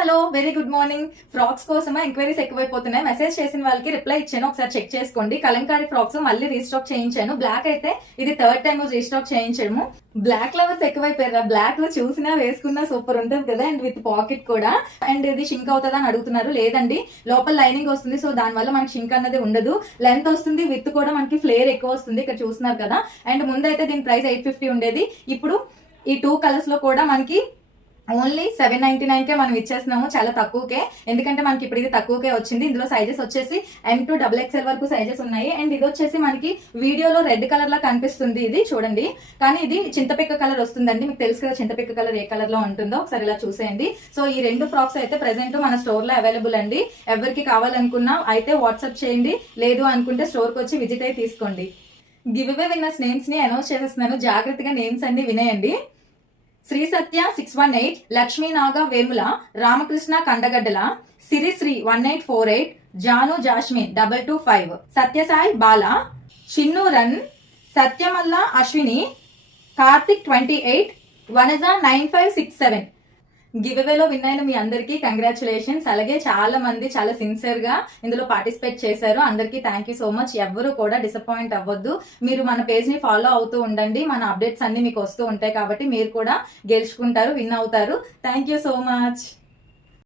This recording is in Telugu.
Hello very good morning. Frocks కోసం ఎంక్వైరీస్ ఎక్కువైపోతున్నాయి. మెసేజ్ చేసిన వాళ్ళకి రిప్లై ఇచ్చాను, ఒకసారి చెక్ చేసుకోండి. కలంకారీ ఫ్రాక్స్ మళ్ళీ రీస్టాక్ చేయించాను. బ్లాక్ అయితే ఇది థర్డ్ టైం రీస్టాక్ చేయించడము. బ్లాక్ లవర్స్ ఎక్కువైపోయారు. బ్లాక్ చూసినా వేసుకున్నా సూపర్ ఉంటుంది కదా, అండ్ విత్ పాకెట్ కూడా. అండ్ ఇది షింక్ అవుతుందా అని అడుగుతున్నారు. లేదండి, లోపల లైనింగ్ వస్తుంది, సో దాని వల్ల మనకి షింక్ అన్నది ఉండదు. లెంత్ వస్తుంది, విత్ కూడా మనకి ఫ్లేర్ ఎక్కువ వస్తుంది. ఇక్కడ చూస్తున్నారు కదా. అండ్ ముందైతే దీని ప్రైస్ 850 ఉండేది. ఇప్పుడు ఈ 2 కలర్స్ లో కూడా మనకి ఓన్లీ 799 కే మనం ఇచ్చేస్తున్నాము, చాలా తక్కువకే. ఎందుకంటే మనకి ఇప్పుడు ఇది తక్కువకే వచ్చింది. ఇందులో సైజెస్ వచ్చేసి M2 XXL వరకు సైజెస్ ఉన్నాయి. అండ్ ఇది వచ్చేసి మనకి వీడియోలో రెడ్ కలర్ లా కనిపిస్తుంది, ఇది చూడండి, కానీ ఇది చింతపిక్క కలర్ వస్తుందండి. మీకు తెలుసు కదా చింతపిక్క కలర్ ఏ కలర్ లో ఉంటుందో, ఒకసారి ఇలా చూసేయండి. సో ఈ 2 ఫ్రాక్స్ అయితే ప్రెసెంట్ మన స్టోర్ లో అవైలబుల్ అండి. ఎవరికి కావాలనుకున్నా అయితే వాట్సాప్ చేయండి, లేదు అనుకుంటే స్టోర్ కి వచ్చి విజిట్ అయి తీసుకోండి. గివ్ అవే విన్నర్స్ నేమ్స్ ని అనౌన్స్ చేసేస్తున్నాను, జాగ్రత్తగా నేమ్స్ అన్ని వినేయండి. Shri Satya 618, Lakshmi Naga Vemula, Ramakrishna Kandagaddala, Sirisri 1848, Janu Jasmine 225, Satyasai Bala, Chinnu Run, Satyamalla Ashwini, Karthik 28, Vanaja 9567. Give అవేలో విన్ అయిన మీ అందరికీ కంగ్రాచులేషన్స్. అలాగే చాలా మంది చాలా సిన్సియర్ గా ఇందులో పార్టిసిపేట్ చేశారు. అందరికీ థ్యాంక్ యూ సో మచ్. ఎవరు కూడా డిసప్పాయింట్ అవ్వద్దు. మీరు మన పేజ్ ని ఫాలో అవుతూ ఉండండి. మన అప్డేట్స్ అన్ని మీకు వస్తూ ఉంటాయి కాబట్టి మీరు కూడా గెలుచుకుంటారు, విన్ అవుతారు. Thank you so much.